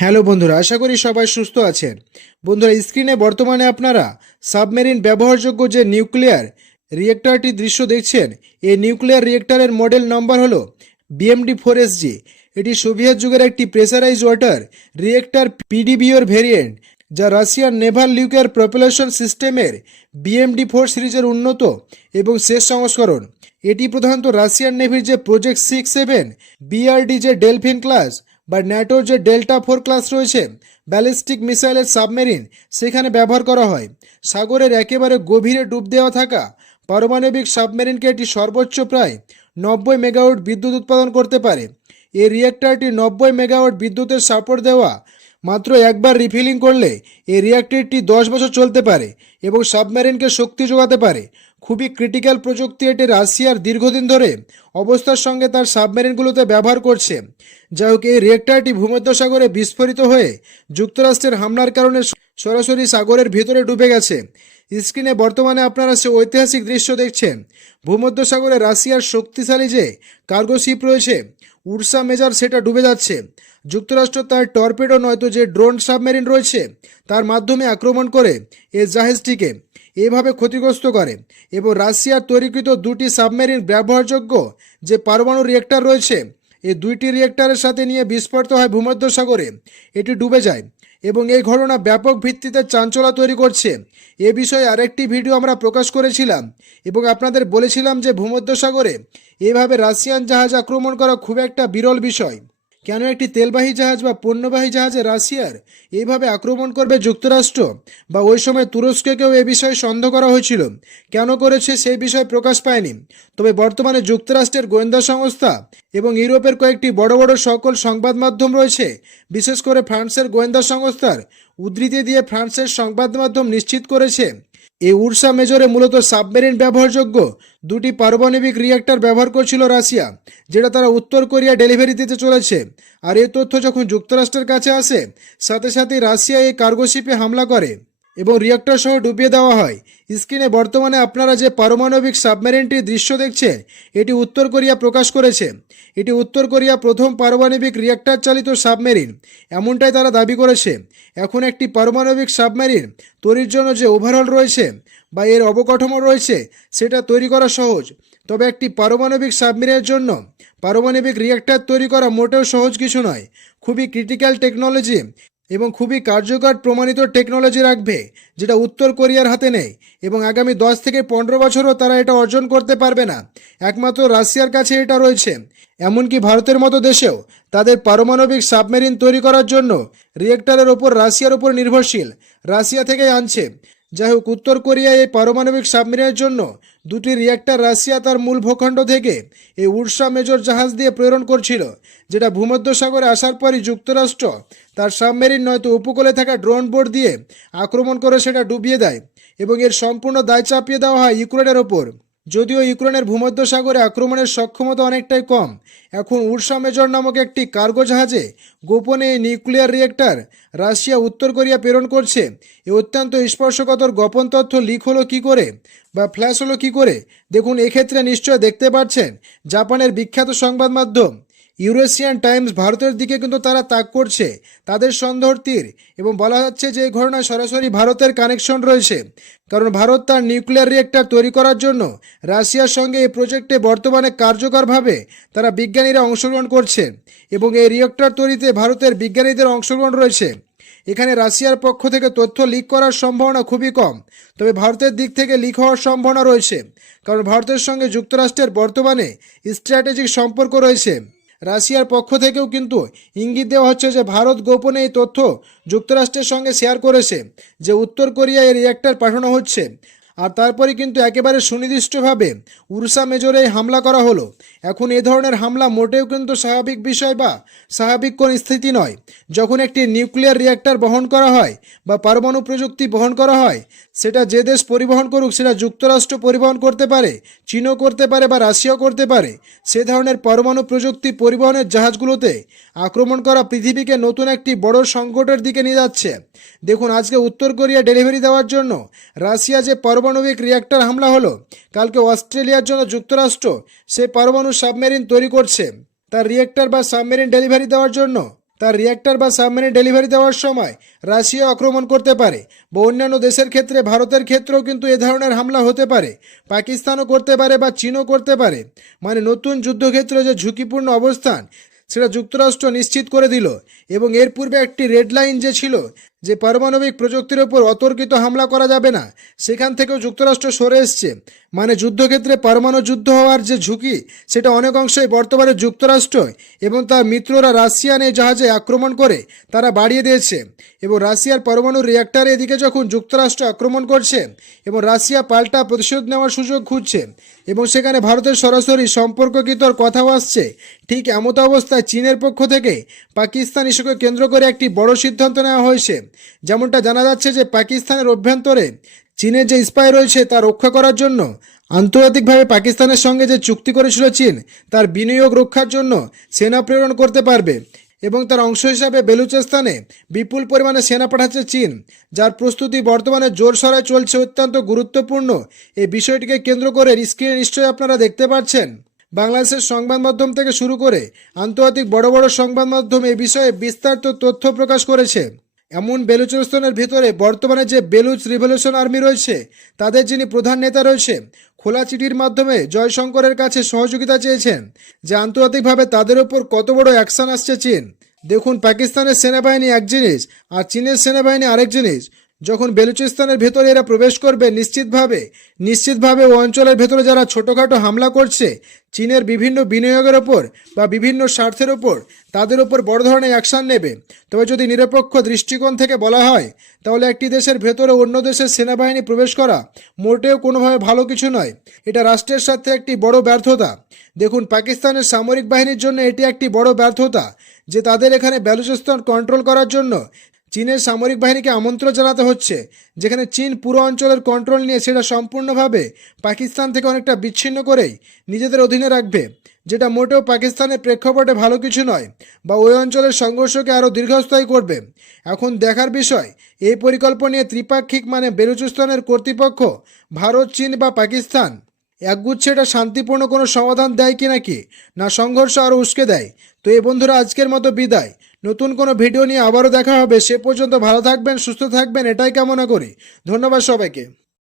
Hello বন্ধুরা, আশা করি সবাই সুস্থ আছেন। বন্ধুরা, স্ক্রিনে বর্তমানে আপনারা সাবমেরিন ব্যবহারযোগ্য যে নিউক্লিয়ার রিয়েক্টরটির দৃশ্য দেখছেন। এই নিউক্লিয়ার রিয়েক্টরের মডেল নাম্বার হলো BMD-4SG। এটি সোভিয়েত যুগের একটি প্রেসারাইজ ওয়াটার রিয়েক্টর PDBOর ভেরিয়েন্ট, যা রাশিয়ার নেভাল নিউক্লিয়ার প্রপালশন সিস্টেমের BMD-4 সিরিজের উন্নত এবং শেষ সংস্করণ। এটি প্রধানত রাশিয়ান নেভির যে প্রজেক্ট 6-7, BRD যে ডেলফিন ক্লাস বা ন্যাটোর যে ডেল্টা 4 ক্লাস রয়েছে ব্যালিস্টিক মিসাইলের সাবমেরিন, সেখানে ব্যবহার করা হয়। সাগরের একেবারে গভীরে ডুব দেওয়া থাকা পারমাণবিক সাবমেরিনকে এটি সর্বোচ্চ প্রায় 90 মেগাওয়াট বিদ্যুৎ উৎপাদন করতে পারে। এই রিয়েক্টরটি 90 মেগাওয়াট বিদ্যুতের সাপোর্ট দেওয়া মাত্র একবার রিফিলিং করলে এই রিয়েক্টরটি 10 বছর চলতে পারে এবং সাবমেরিনকে শক্তি যোগাতে পারে। খুবই ক্রিটিক্যাল প্রযুক্তি এটি রাশিয়ার দীর্ঘদিন ধরে অবস্থার সঙ্গে তার সাবমেরিনগুলোতে ব্যবহার করছে। যাই হোক, এই রিয়েক্টরটি ভূমধ্যসাগরে বিস্ফোরিত হয়ে যুক্তরাষ্ট্রের হামলার কারণে সরাসরি সাগরের ভিতরে ডুবে গেছে। স্ক্রিনে বর্তমানে আপনারা সে ঐতিহাসিক দৃশ্য দেখছেন। ভূমধ্যসাগরে রাশিয়ার শক্তিশালী যে কার্গো শিপ রয়েছে উরসা মেজর, সেটা ডুবে যাচ্ছে। যুক্তরাষ্ট্র তার টর্পেডো নয়তো যে ড্রোন সাবমেরিন রয়েছে তার মাধ্যমে আক্রমণ করে এই জাহাজটিকে এভাবে ক্ষতিগ্রস্ত করে এবং রাশিয়ার তৈরিকৃত দুটি সাবমেরিন ব্যবহারযোগ্য যে পরমাণু রিয়েক্টর রয়েছে এই দুইটি রিয়েক্টরের সাথে নিয়ে বিস্ফোরিত হয় ভূমধ্যসাগরে। এটি ডুবে যায় এবং এই ঘটনা ব্যাপক ভিত্তিতে চাঞ্চল্য তৈরি করছে। এ বিষয়ে আরেকটি ভিডিও আমরা প্রকাশ করেছিলাম এবং আপনাদের বলেছিলাম যে ভূমধ্যসাগরে এভাবে রাশিয়ান জাহাজ আক্রমণ করা খুব একটা বিরল বিষয়। কেন একটি তেলবাহী জাহাজ বা পণ্যবাহী জাহাজে রাশিয়ার এইভাবে আক্রমণ করবে যুক্তরাষ্ট্র, বা ওই সময় তুরস্ককেও এ বিষয়ে সন্দেহ করা হয়েছিল, কেন করেছে সেই বিষয় প্রকাশ পায়নি। তবে বর্তমানে যুক্তরাষ্ট্রের গোয়েন্দা সংস্থা এবং ইউরোপের কয়েকটি বড় বড় সকল সংবাদ মাধ্যম রয়েছে, বিশেষ করে ফ্রান্সের গোয়েন্দা সংস্থার উদ্ধৃতি দিয়ে ফ্রান্সের সংবাদ মাধ্যম নিশ্চিত করেছে এই উরসা মেজরে মূলত সাবমেরিন ব্যবহারযোগ্য দুটি পারমাণবিক রিয়েক্টর ব্যবহার করছিল রাশিয়া, যেটা তারা উত্তর কোরিয়া ডেলিভারি দিতে চলেছে। আর এই তথ্য যখন যুক্তরাষ্ট্রের কাছে আসে, সাথে সাথেই রাশিয়া এই কার্গো শিপে হামলা করে এবং রিয়েক্টর সহ ডুবিয়ে দেওয়া হয়। স্ক্রিনে বর্তমানে আপনারা যে পারমাণবিক সাবমেরিনটির দৃশ্য দেখছেন এটি উত্তর কোরিয়া প্রকাশ করেছে। এটি উত্তর কোরিয়া প্রথম পারমাণবিক রিয়েক্টর চালিত সাবমেরিন, এমনটাই তারা দাবি করেছে। এখন একটি পারমাণবিক সাবমেরিন তৈরির জন্য যে ওভারঅল রয়েছে বা এর অবকাঠামো রয়েছে সেটা তৈরি করা সহজ, তবে একটি পারমাণবিক সাবমেরিনের জন্য পারমাণবিক রিয়েক্টর তৈরি করা মোটেও সহজ কিছু নয়। খুবই ক্রিটিক্যাল টেকনোলজি এবং খুবই কার্যকর প্রমাণিত টেকনোলজি রাখবে, যেটা উত্তর কোরিয়ার হাতে নেই এবং আগামী 10 থেকে 15 বছরও তারা এটা অর্জন করতে পারবে না। একমাত্র রাশিয়ার কাছে এটা রয়েছে। এমনকি ভারতের মতো দেশেও তাদের পারমাণবিক সাবমেরিন তৈরি করার জন্য রিয়েক্টরের ওপর রাশিয়ার ওপর নির্ভরশীল, রাশিয়া থেকেই আনছে। যাই হোক, উত্তর কোরিয়া এই পারমাণবিক সাবমেরিনের জন্য দুটি রিয়েক্টর রাশিয়া তার মূল ভূখণ্ড থেকে এই উরসা মেজর জাহাজ দিয়ে প্রেরণ করছিল, যেটা ভূমধ্যসাগরে আসার পরই যুক্তরাষ্ট্র তার সাবমেরিন নয়তো উপকূলে থাকা ড্রোন বোট দিয়ে আক্রমণ করে সেটা ডুবিয়ে দেয় এবং এর সম্পূর্ণ দায় চাপিয়ে দেওয়া হয় ইউক্রেনের ওপর। যদিও ইউক্রেনের ভূমধ্যসাগরে আক্রমণের সক্ষমতা অনেকটাই কম, এখন উরসা মেজর নামক একটি কার্গো জাহাজে গোপনে এই নিউক্লিয়ার রিয়েক্টর রাশিয়া উত্তর কোরিয়া প্রেরণ করছে। এ অত্যন্ত স্পর্শকাতর গোপন তথ্য লিক হলো কী করে বা ফ্ল্যাশ হলো কী করে, দেখুন। এক্ষেত্রে নিশ্চয় দেখতে পাচ্ছেন জাপানের বিখ্যাত সংবাদ মাধ্যম ইউরেশিয়ান টাইমস ভারতের দিকে কিন্তু তারা তাক করছে তাদের সন্দেহর তীর, এবং বলা হচ্ছে যে এই ঘটনায় সরাসরি ভারতের কানেকশন রয়েছে, কারণ ভারত তার নিউক্লিয়ার রিয়েক্টর তৈরি করার জন্য রাশিয়ার সঙ্গে এই প্রজেক্টে বর্তমানে কার্যকরভাবে তারা বিজ্ঞানীরা অংশগ্রহণ করছে এবং এই রিয়েক্টর তৈরিতে ভারতের বিজ্ঞানীদের অংশগ্রহণ রয়েছে। এখানে রাশিয়ার পক্ষ থেকে তথ্য লিক করার সম্ভাবনা খুবই কম, তবে ভারতের দিক থেকে লিক হওয়ার সম্ভাবনা রয়েছে, কারণ ভারতের সঙ্গে যুক্তরাষ্ট্রের বর্তমানে স্ট্র্যাটেজিক সম্পর্ক রয়েছে। রাশিয়ার পক্ষ থেকেও কিন্তু ইঙ্গিত দেওয়া হচ্ছে যে ভারত গোপনে এই তথ্য যুক্তরাষ্ট্রের সঙ্গে শেয়ার করেছে যে উত্তর কোরিয়ায় রিয়েক্টর পাঠানো হচ্ছে, আর তারপরে কিন্তু একেবারে সুনির্দিষ্টভাবে উরসা মেজরে হামলা করা হলো। এখন এ ধরনের হামলা মোটেও কিন্তু স্বাভাবিক বিষয় বা স্বাভাবিক কোন স্থিতি নয়। যখন একটি নিউক্লিয়ার রিয়েক্টর বহন করা হয় বা পরমাণু প্রযুক্তি বহন করা হয়, সেটা যে দেশ পরিবহন করুক, সেটা যুক্তরাষ্ট্র পরিবহন করতে পারে, চীনও করতে পারে বা রাশিয়াও করতে পারে, সে ধরনের পরমাণু প্রযুক্তি পরিবহনের জাহাজগুলোতে আক্রমণ করা পৃথিবীকে নতুন একটি বড় সংকটের দিকে নিয়ে যাচ্ছে। দেখুন, আজকে উত্তর কোরিয়া ডেলিভারি দেওয়ার জন্য রাশিয়া যে পারমাণবিক রিয়েক্টর হামলা হলো, কালকে অস্ট্রেলিয়ার জন্য যুক্তরাষ্ট্র সে পরমাণু সাবমেরিন তৈরি করছে তার রিয়েক্টর বা সাবমেরিন ডেলিভারি দেওয়ার জন্য তার রিয়্যাক্টর বা সাবমেরিন ডেলিভারি দেওয়ার সময় রাশিয়া আক্রমণ করতে পারে, বা অন্যান্য দেশের ক্ষেত্রে ভারতের ক্ষেত্রেও কিন্তু এ ধরনের হামলা হতে পারে, পাকিস্তানও করতে পারে বা চীনও করতে পারে। মানে নতুন যুদ্ধক্ষেত্রে যে ঝুঁকিপূর্ণ অবস্থান সেটা যুক্তরাষ্ট্র নিশ্চিত করে দিল। এবং এর পূর্বে একটি রেড লাইন যে ছিল, যে পারমাণবিক প্রযুক্তির ওপর অতর্কিত হামলা করা যাবে না, সেখান থেকেও যুক্তরাষ্ট্র সরে এসছে। মানে যুদ্ধক্ষেত্রে পরমাণু যুদ্ধ হওয়ার যে ঝুঁকি, সেটা অনেক অংশেই বর্তমানে যুক্তরাষ্ট্র এবং তার মিত্ররা রাশিয়ান এই জাহাজে আক্রমণ করে তারা বাড়িয়ে দিয়েছে। এবং রাশিয়ার পরমাণু রিয়্যাক্টরে এদিকে যখন যুক্তরাষ্ট্র আক্রমণ করছে এবং রাশিয়া পাল্টা প্রতিশোধ নেওয়ার সুযোগ খুঁজছে এবং সেখানে ভারতের সরাসরি সম্পর্ককৃত কথাও আসছে, ঠিক এমত অবস্থায় চীনের পক্ষ থেকে পাকিস্তান ইস্যুকে কেন্দ্র করে একটি বড় সিদ্ধান্ত নেওয়া হয়েছে। যেমনটা জানা যাচ্ছে যে পাকিস্তানের অভ্যন্তরে চীনের যে স্পাই রয়েছে তা রক্ষা করার জন্য আন্তর্জাতিকভাবে পাকিস্তানের সঙ্গে যে চুক্তি করেছিল চীন, তার বিনিয়োগ রক্ষার জন্য সেনা প্রেরণ করতে পারবে। এবং তার অংশ হিসাবে বেলুচিস্তানে বিপুল পরিমাণে সেনা পাঠাচ্ছে চীন, যার প্রস্তুতি বর্তমানে জোরসরায় চলছে। অত্যন্ত গুরুত্বপূর্ণ এই বিষয়টিকে কেন্দ্র করে স্ক্রিনে নিশ্চয়ই আপনারা দেখতে পাচ্ছেন বাংলাদেশের সংবাদ মাধ্যম থেকে শুরু করে আন্তর্জাতিক বড় বড় সংবাদ মাধ্যম এই বিষয়ে বিস্তারিত তথ্য প্রকাশ করেছে। এমন বেলুচিস্তানের ভিতরে বর্তমানে যে বেলুচ রিভলিউশন আর্মি রয়েছে, তাদের যিনি প্রধান নেতা রয়েছে, খোলা চিঠির মাধ্যমে জয়শঙ্করের কাছে সহযোগিতা চেয়েছেন যে আন্তর্জাতিকভাবে তাদের ওপর কত বড় অ্যাকশন আসছে চীন। দেখুন, পাকিস্তানের সেনাবাহিনী এক জিনিস আর চীনের সেনাবাহিনী আরেক জিনিস। যখন বেলুচিস্তানের ভেতরে এরা প্রবেশ করবে, নিশ্চিতভাবে ও অঞ্চলের ভেতরে যারা ছোটোখাটো হামলা করছে চীনের বিভিন্ন বিনিয়োগের ওপর বা বিভিন্ন স্বার্থের ওপর, তাদের ওপর বড় ধরনের অ্যাকশন নেবে। তবে যদি নিরপেক্ষ দৃষ্টিকোণ থেকে বলা হয়, তাহলে একটি দেশের ভেতরে অন্য দেশের সেনাবাহিনী প্রবেশ করা মোটেও কোনোভাবে ভালো কিছু নয়। এটা রাষ্ট্রের সাথে একটি বড় ব্যর্থতা। দেখুন, পাকিস্তানের সামরিক বাহিনীর জন্য এটি একটি বড় ব্যর্থতা যে তাদের এখানে বেলুচিস্তান কন্ট্রোল করার জন্য চীনের সামরিক বাহিনীকে আমন্ত্রণ জানাতে হচ্ছে, যেখানে চীন পুরো অঞ্চলের কন্ট্রোল নিয়ে সেটা সম্পূর্ণভাবে পাকিস্তান থেকে অনেকটা বিচ্ছিন্ন করেই নিজেদের অধীনে রাখবে, যেটা মোটেও পাকিস্তানের প্রেক্ষাপটে ভালো কিছু নয়, বা ওই অঞ্চলের সংঘর্ষকে আরও দীর্ঘস্থায়ী করবে। এখন দেখার বিষয়, এই পরিকল্পনা ত্রিপাক্ষিক মানে বেলুচিস্তানের কর্তৃপক্ষ ভারত, চীন বা পাকিস্তান একগুচ্ছে এটা শান্তিপূর্ণ কোনো সমাধান দেয় কি নাকি না সংঘর্ষ আরও উস্কে দেয়। তো এই বন্ধুরা, আজকের মতো বিদায়। নতুন কোনো ভিডিও নিয়ে আবারও দেখা হবে। সে পর্যন্ত ভালো থাকবেন, সুস্থ থাকবেন, এটাই কামনা করি। ধন্যবাদ সবাইকে।